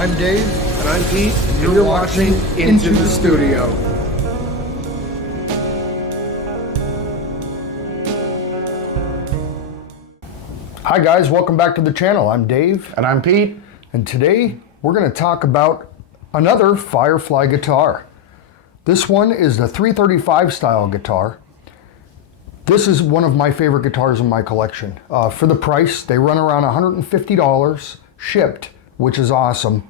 I'm Dave. And I'm Pete, and you're watching Into the Studio. Hi guys, welcome back to the channel. I'm Dave. And I'm Pete. And today we're going to talk about another Firefly guitar. This one is the 335 style guitar. This is one of my favorite guitars in my collection. For the price, they run around $150 shipped, which is awesome.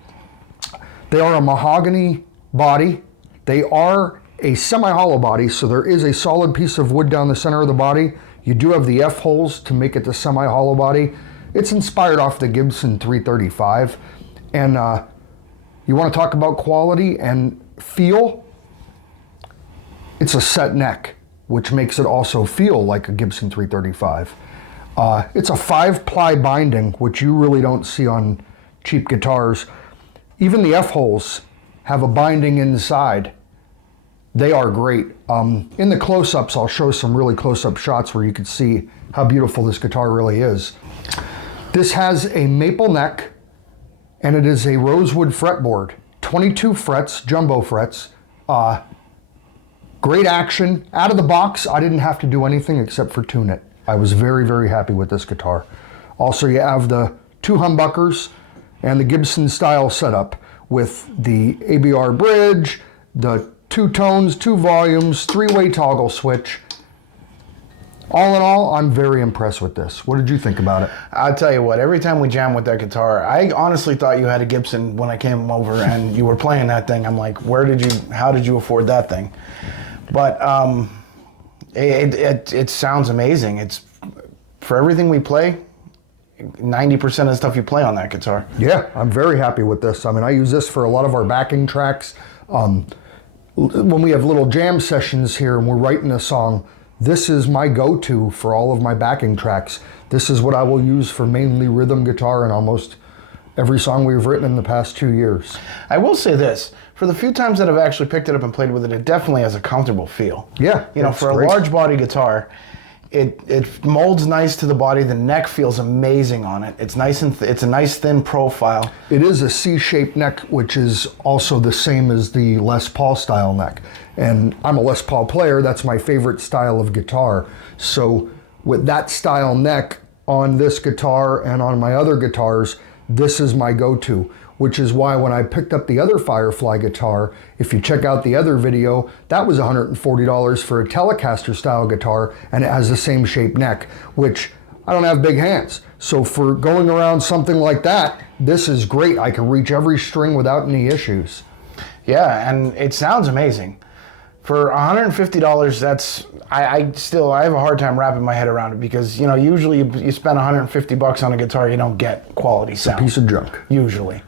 They are a mahogany body. They are a semi-hollow body, so there is a solid piece of wood down the center of the body. You do have the F-holes to make it the semi-hollow body. It's inspired off the Gibson 335. And you want to talk about quality and feel? It's a set neck, which makes it also feel like a Gibson 335. It's a 5-ply binding, which you really don't see on cheap guitars. Even the F-holes have a binding inside. They are great. In the close-ups, I'll show some really close-up shots where you can see how beautiful this guitar really is. This has a maple neck, and it is a rosewood fretboard. 22 frets, jumbo frets. Great action. Out of the box, I didn't have to do anything except for tune it. I was very, very happy with this guitar. Also, you have the 2 humbuckers and the Gibson style setup with the ABR bridge, the 2 tones, 2 volumes, 3-way toggle switch. All in all, I'm very impressed with this. What did you think about it? I'll tell you what, every time we jam with that guitar, I honestly thought you had a Gibson when I came over and you were playing that thing. I'm like, how did you afford that thing? But it sounds amazing. It's, for everything we play, 90% of the stuff you play on that guitar. Yeah, I'm very happy with this. I mean, I use this for a lot of our backing tracks. When we have little jam sessions here and we're writing a song, this is my go-to for all of my backing tracks. This is what I will use for mainly rhythm guitar in almost every song we've written in the past 2 years. I will say this, for the few times that I've actually picked it up and played with it, it definitely has a comfortable feel. Yeah. You know, for a large body guitar, it molds nice to the body. The neck feels amazing on it. It's nice and it's a nice thin profile. It is a C-shaped neck, which is also the same as the Les Paul style neck. And I'm a Les Paul player. That's my favorite style of guitar. So with that style neck on this guitar and on my other guitars, this is my go-to, which is why when I picked up the other Firefly guitar, if you check out the other video, that was $140 for a Telecaster style guitar, and it has the same shaped neck, which I don't have big hands. So for going around something like that, this is great. I can reach every string without any issues. Yeah, and it sounds amazing. For $150, that's, I have a hard time wrapping my head around it because, you know, usually you spend $150 on a guitar, you don't get quality sound. It's a piece of junk. Usually.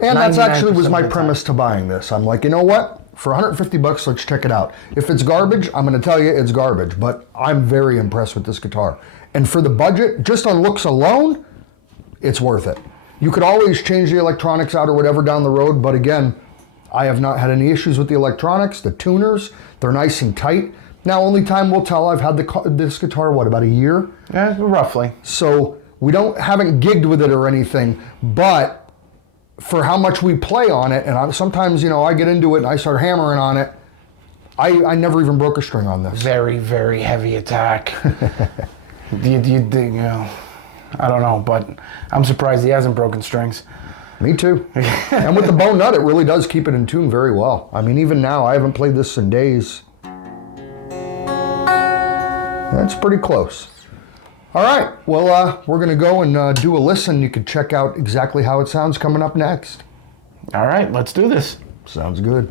And that's actually was my premise to buying this. I'm like, you know what? For $150, let's check it out. If it's garbage, I'm going to tell you it's garbage. But I'm very impressed with this guitar. And for the budget, just on looks alone, it's worth it. You could always change the electronics out or whatever down the road. But again, I have not had any issues with the electronics. The tuners, they're nice and tight. Now, only time will tell. I've had this guitar, what, about a year? Yeah, roughly. So we haven't gigged with it or anything. But for how much we play on it, and sometimes, you know, I get into it and I start hammering on it, I never even broke a string on this. Very, very heavy attack. you know, I don't know, but I'm surprised he hasn't broken strings. Me too. And with the bone nut, it really does keep it in tune very well. I mean, even now, I haven't played this in days. That's pretty close. All right, well, we're going to go and do a listen. You can check out exactly how it sounds coming up next. All right, let's do this. Sounds good.